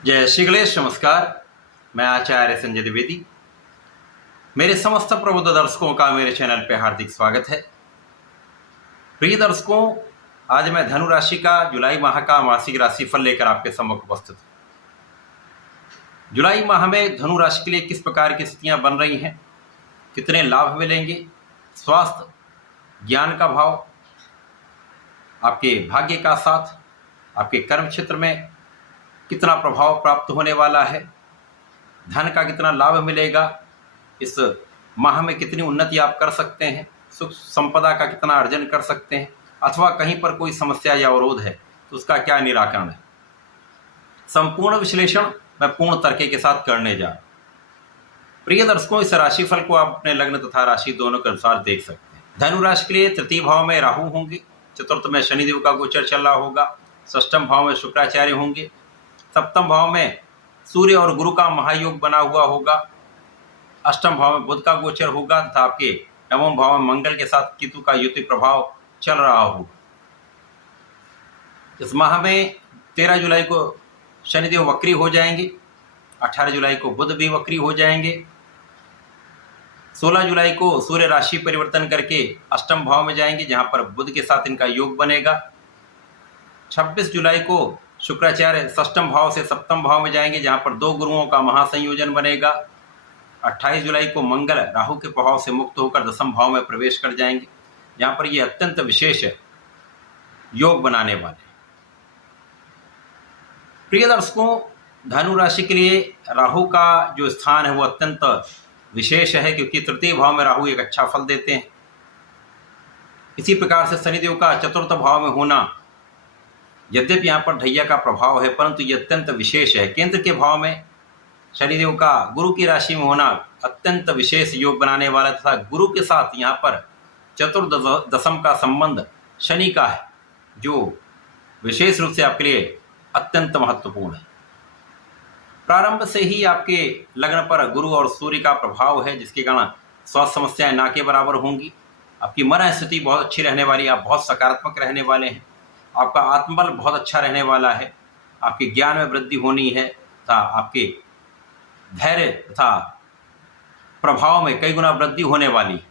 जय श्री गणेश। नमस्कार, मैं आचार्य संजय द्विवेदी। मेरे समस्त प्रबुद्ध दर्शकों का मेरे चैनल पे हार्दिक स्वागत है। प्रिय दर्शकों, आज मैं धनु राशि का जुलाई माह का मासिक राशिफल लेकर आपके सम्मुख उपस्थित हूँ। जुलाई माह में धनु राशि के लिए किस प्रकार की स्थितियां बन रही हैं, कितने लाभ मिलेंगे, स्वास्थ्य, ज्ञान का भाव, आपके भाग्य का साथ, आपके कर्म क्षेत्र में कितना प्रभाव प्राप्त होने वाला है, धन का कितना लाभ मिलेगा, इस माह में कितनी उन्नति आप कर सकते हैं, सुख संपदा का कितना अर्जन कर सकते हैं, अथवा कहीं पर कोई समस्या या अवरोध है तो उसका क्या निराकरण है, संपूर्ण विश्लेषण मैं पूर्ण तर्क के साथ करने जा रहा हूं। प्रिय दर्शकों, इस राशिफल को आप अपने लग्न तथा राशि दोनों के अनुसार देख सकते हैं। धनु राशि के लिए तृतीय भाव में राहु होंगे, चतुर्थ में शनिदेव का गोचर चल रहा होगा, षष्ठम भाव में शुक्राचार्य होंगे, सप्तम भाव में सूर्य और गुरु का महायोग बना हुआ होगा, अष्टम भाव में बुध का गोचर होगा तथा आपके नवम भाव में मंगल के साथ केतु का युति प्रभाव चल रहा होगा। इस माह में 13 जुलाई को शनिदेव वक्री हो जाएंगे, 18 जुलाई को बुध भी वक्री हो जाएंगे, 16 जुलाई को सूर्य राशि परिवर्तन करके अष्टम भाव में जाएंगे जहां पर बुध के साथ इनका योग बनेगा। 26 जुलाई को शुक्राचार्य षष्ठम भाव से सप्तम भाव में जाएंगे जहां पर दो गुरुओं का महासंयोजन बनेगा। 28 जुलाई को मंगल राहु के प्रभाव से मुक्त होकर दसम भाव में प्रवेश कर जाएंगे जहां पर ये अत्यंत विशेष योग बनाने वाले हैं। प्रिय दर्शकों, धनु राशि के लिए राहु का जो स्थान है वो अत्यंत विशेष है क्योंकि तृतीय भाव में राहु एक अच्छा फल देते हैं। इसी प्रकार से शनिदेव का चतुर्थ भाव में होना, यद्यपि यहाँ पर ढैया का प्रभाव है परंतु ये अत्यंत विशेष है। केंद्र के भाव में शनिदेव का गुरु की राशि में होना अत्यंत विशेष योग बनाने वाला तथा गुरु के साथ यहाँ पर चतुर्दशम का संबंध शनि का है जो विशेष रूप से आपके लिए अत्यंत महत्वपूर्ण है। प्रारंभ से ही आपके लग्न पर गुरु और सूर्य का प्रभाव है जिसके कारण स्वास्थ्य समस्याएं ना के बराबर होंगी। आपकी मन स्थिति बहुत अच्छी रहने वाली है, आप बहुत सकारात्मक रहने वाले हैं, आपका आत्मबल बहुत अच्छा रहने वाला है, आपके ज्ञान में वृद्धि होनी है तथा आपके धैर्य तथा प्रभाव में कई गुना वृद्धि होने वाली है।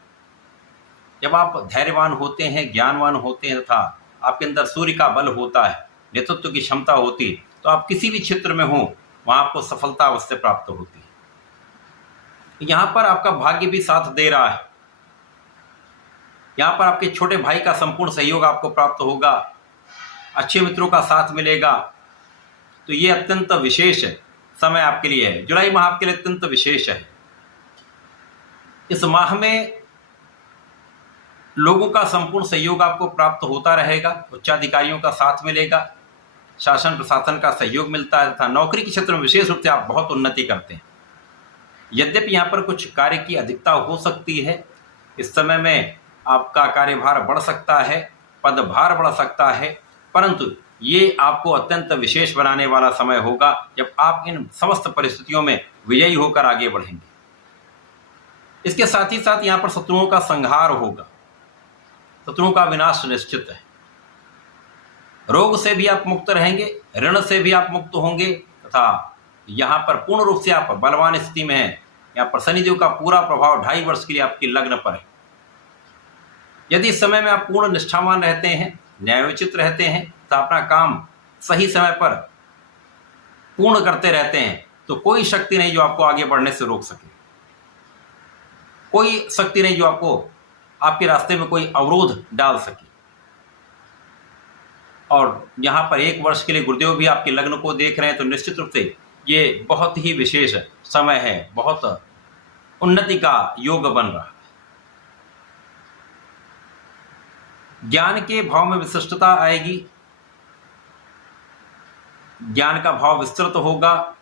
जब आप धैर्यवान होते हैं, ज्ञानवान होते हैं तथा आपके अंदर सूर्य का बल होता है, नेतृत्व की क्षमता होती है तो आप किसी भी क्षेत्र में हो वहां आपको सफलता अवश्य प्राप्त होती है। यहाँ पर आपका भाग्य भी साथ दे रहा है, यहाँ पर आपके छोटे भाई का संपूर्ण सहयोग आपको प्राप्त होगा, अच्छे मित्रों का साथ मिलेगा। तो ये अत्यंत विशेष समय आपके लिए है। जुलाई माह आपके लिए अत्यंत विशेष है। इस माह में लोगों का संपूर्ण सहयोग आपको प्राप्त होता रहेगा, उच्चाधिकारियों का साथ मिलेगा, शासन प्रशासन का सहयोग मिलता है तथा नौकरी के क्षेत्र में विशेष रूप से आप बहुत उन्नति करते हैं। यद्यपि यहाँ पर कुछ कार्य की अधिकता हो सकती है, इस समय में आपका कार्यभार बढ़ सकता है, पदभार बढ़ सकता है, परंतु ये आपको अत्यंत विशेष बनाने वाला समय होगा जब आप इन समस्त परिस्थितियों में विजयी होकर आगे बढ़ेंगे। इसके साथ ही साथ यहाँ पर शत्रुओं का संहार होगा, शत्रुओं का विनाश निश्चित है। रोग से भी आप मुक्त रहेंगे, ऋण से भी आप मुक्त होंगे तथा यहाँ पर पूर्ण रूप से आप बलवान स्थिति में हैं। यहाँ पर शनिदेव का पूरा प्रभाव 2.5 वर्ष के लिए आपकी लग्न पर है। यदि इस समय में आप पूर्ण निष्ठावान रहते हैं, न्यायोचित रहते हैं तो अपना काम सही समय पर पूर्ण करते रहते हैं तो कोई शक्ति नहीं जो आपको आगे बढ़ने से रोक सके, कोई शक्ति नहीं जो आपको आपके रास्ते में कोई अवरोध डाल सके। और यहाँ पर 1 वर्ष के लिए गुरुदेव भी आपके लग्न को देख रहे हैं तो निश्चित रूप से ये बहुत ही विशेष समय है, बहुत उन्नति का योग बन रहा है। ज्ञान के भाव में विशिष्टता आएगी, ज्ञान का भाव विस्तृत होगा।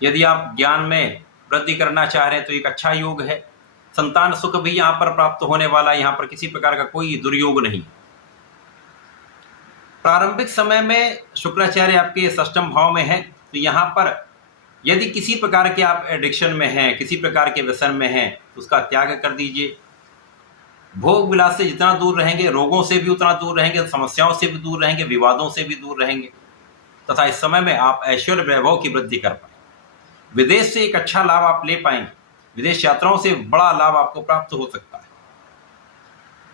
यदि आप ज्ञान में वृद्धि करना चाह रहे हैं तो एक अच्छा योग है। संतान सुख भी यहाँ पर प्राप्त होने वाला है, यहाँ पर किसी प्रकार का कोई दुर्योग नहीं। प्रारंभिक समय में शुक्राचार्य आपके षष्ठम भाव में है तो यहाँ पर यदि किसी प्रकार के आप एडिक्शन में हैं, किसी प्रकार के व्यसन में हैं तो उसका त्याग कर दीजिए। भोग विलास से जितना दूर रहेंगे, रोगों से भी उतना दूर रहेंगे, समस्याओं से भी दूर रहेंगे, विवादों से भी दूर रहेंगे। तथा इस समय में आप ऐश्वर्य वैभव की वृद्धि कर पाएंगे। विदेश से एक अच्छा लाभ आप ले पाएंगे। विदेश यात्राओं से बड़ा लाभ आपको प्राप्त हो सकता है।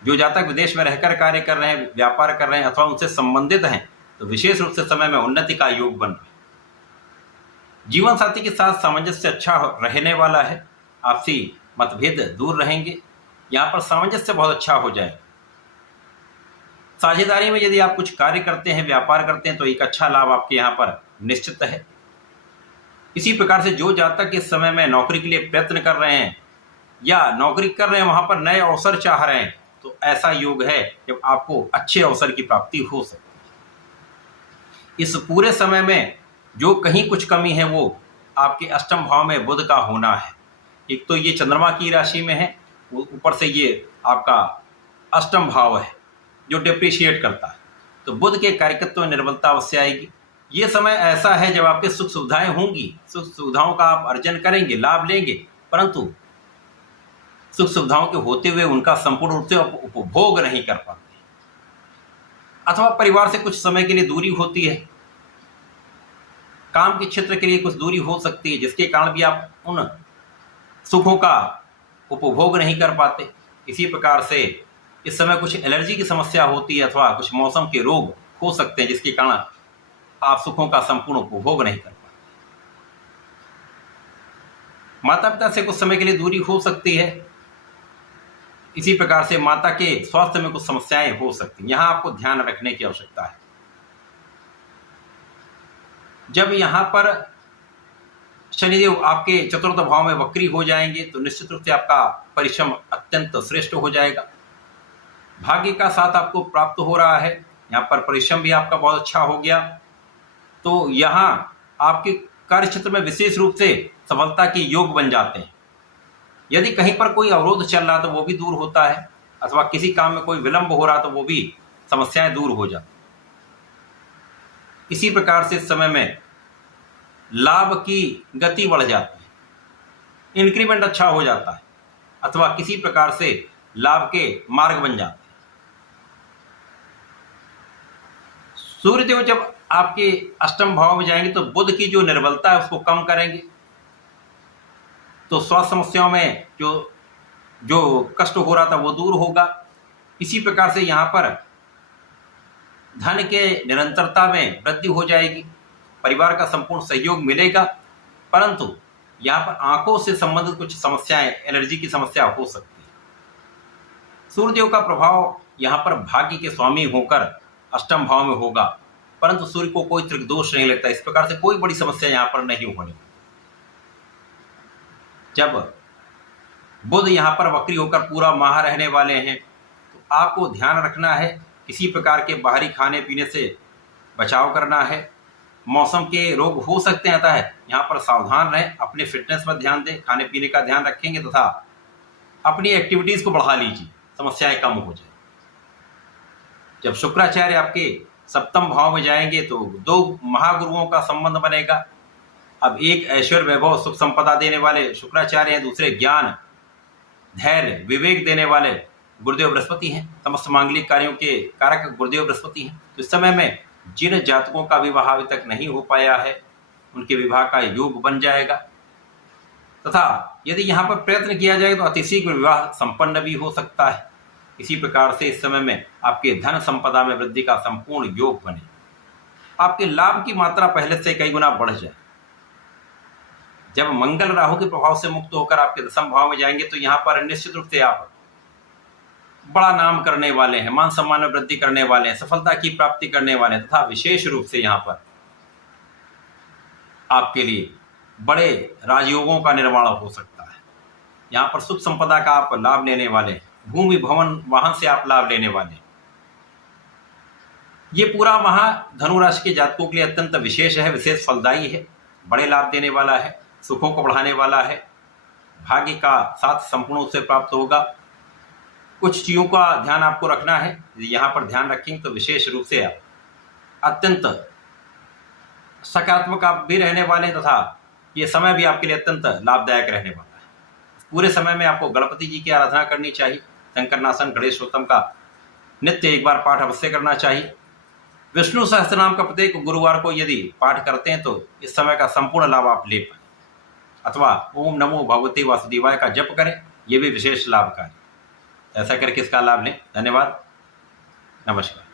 जो जातक विदेश में रहकर कार्य कर रहे हैं, व्यापार कर रहे हैं अथवा उनसे संबंधित हैं, तो विशेष रूप से समय में उन्नति का योग बन रहा है। जीवन साथी के साथ सामंजस्य अच्छा रहने वाला है। आपसी मतभेद दूर रहेंगे। यहाँ पर सामंजस्य बहुत अच्छा हो जाएगा। साझेदारी में यदि आप कुछ कार्य करते हैं, व्यापार करते हैं, तो एक अच्छा लाभ आपके यहाँ पर निश्चित है। इसी प्रकार से जो जातक इस समय में नौकरी के लिए प्रयत्न कर रहे हैं या नौकरी कर रहे हैं, वहां पर नए अवसर चाह रहे हैं, तो ऐसा योग है जब आपको अच्छे अवसर की प्राप्ति हो सकती है। इस पूरे समय में जो कहीं कुछ कमी है वो आपके अष्टम भाव में बुध का होना है। एक तो ये चंद्रमा की राशि में है, ऊपर से ये आपका अष्टम भाव है जो डिप्रिशिएट करता है, तो बुध के कार्यकत्व में निर्बलता अवश्य आएगी। ये समय ऐसा है जब आपके सुख सुविधाएं होंगी, सुख सुविधाओं का आप अर्जन करेंगे, लाभ लेंगे, परंतु सुख सुविधाओं के होते हुए उनका संपूर्ण रूप से उपभोग नहीं कर पाते, अथवा परिवार से कुछ समय के लिए दूरी होती है, काम के क्षेत्र के लिए कुछ दूरी हो सकती है, जिसके कारण भी आप उन सुखों का उपभोग नहीं कर पाते। इसी प्रकार से इस समय कुछ एलर्जी की समस्या होती है अथवा कुछ मौसम के रोग हो सकते हैं, जिसके कारण आप सुखों का संपूर्ण उपभोग नहीं कर पाते। माता पिता से कुछ समय के लिए दूरी हो सकती है। इसी प्रकार से माता के स्वास्थ्य में कुछ समस्याएं हो सकती हैं। यहां आपको ध्यान रखने की आवश्यकता है। जब यहां पर शनिदेव आपके चतुर्थ भाव में वक्री हो जाएंगे, तो निश्चित रूप से आपका परिश्रम अत्यंत श्रेष्ठ हो जाएगा। भाग्य का साथ आपको प्राप्त हो रहा है। यहाँ पर परिश्रम भी आपका बहुत अच्छा हो गया, तो यहाँ आपके कार्य क्षेत्र में विशेष रूप से सफलता के योग बन जाते हैं। यदि कहीं पर कोई अवरोध चल रहा तो वो भी दूर होता है, अथवा किसी काम में कोई विलंब हो रहा तो वो भी समस्याएं दूर हो जाती। इसी प्रकार से इस समय में लाभ की गति बढ़ जाती है, इंक्रीमेंट अच्छा हो जाता है, अथवा किसी प्रकार से लाभ के मार्ग बन जाते हैं। सूर्यदेव जब आपके अष्टम भाव में जाएंगे तो बुध की जो निर्बलता है उसको कम करेंगे, तो स्वास्थ्य समस्याओं में जो कष्ट हो रहा था वो दूर होगा। इसी प्रकार से यहाँ पर धन के निरंतरता में वृद्धि हो जाएगी, परिवार का संपूर्ण सहयोग मिलेगा, परंतु यहाँ पर आंखों से संबंधित कुछ समस्याएं, एलर्जी की समस्या हो सकती है। सूर्यदेव का प्रभाव यहाँ पर भाग्य के स्वामी होकर अष्टम भाव में होगा, परंतु सूर्य को कोई त्रिदोष नहीं लगता। इस प्रकार से कोई बड़ी समस्या यहाँ पर नहीं होने। जब बुध यहाँ पर वक्री होकर पूरा माह रहने वाले हैं, तो आपको ध्यान रखना है, किसी प्रकार के बाहरी खाने पीने से बचाव करना है। मौसम के रोग हो सकते हैं, अतः यहाँ पर सावधान रहें, अपने फिटनेस पर ध्यान दें, खाने पीने का ध्यान रखेंगे तथा अपनी एक्टिविटीज को बढ़ा लीजिए, समस्याएं कम हो जाए। जब शुक्राचार्य आपके सप्तम भाव में जाएंगे तो दो महागुरुओं का संबंध बनेगा। अब एक ऐश्वर्य वैभव सुख संपदा देने वाले शुक्राचार्य हैं, दूसरे ज्ञान धैर्य विवेक देने वाले गुरुदेव बृहस्पति हैं। समस्त मांगलिक कार्यों के कारक गुरुदेव बृहस्पति हैं। तो इस समय में जिन जातकों का विवाह अभी तक नहीं हो पाया है, उनके विवाह का योग बन जाएगा, तथा यदि यहाँ पर प्रयत्न किया जाए तो अतिशीघ्र विवाह संपन्न भी हो सकता है। इसी प्रकार से इस समय में आपके धन संपदा में वृद्धि का संपूर्ण योग बने, आपके लाभ की मात्रा पहले से कई गुना बढ़ जाए। जब मंगल राहु के प्रभाव से मुक्त होकर आपके दशम भाव में जाएंगे तो यहाँ पर निश्चित रूप से आप बड़ा नाम करने वाले हैं, मान सम्मान में वृद्धि करने वाले हैं, सफलता की प्राप्ति करने वाले हैं, तथा विशेष रूप से यहाँ पर आपके लिए बड़े राजयोगों का निर्माण हो सकता है। यहाँ पर सुख संपदा का आप लाभ लेने वाले हैं, भूमि भवन वाहन से आप लाभ लेने वाले हैं। ये पूरा माह धनु राशि के जातकों के लिए अत्यंत विशेष है, विशेष फलदायी है, बड़े लाभ देने वाला है, सुखों को बढ़ाने वाला है, भाग्य का साथ संपूर्ण रूप से प्राप्त होगा। कुछ चीज़ों का ध्यान आपको रखना है, यहाँ पर ध्यान रखेंगे तो विशेष रूप से आप अत्यंत सकारात्मक आप भी रहने वाले हैं, तथा ये समय भी आपके लिए अत्यंत लाभदायक रहने वाला है। पूरे समय में आपको गणपति जी की आराधना करनी चाहिए, शंकरनाशन गणेश स्तोत्रम का नित्य एक बार पाठ अवश्य करना चाहिए। विष्णु सहस्त्रनाम का प्रत्येक गुरुवार को यदि पाठ करते हैं तो इस समय का संपूर्ण लाभ आप ले पाए, अथवा ओम नमो भगवते वासुदेवाय का जप करें, यह भी विशेष लाभकारी। ऐसा करके इसका लाभ लें। धन्यवाद, नमस्कार।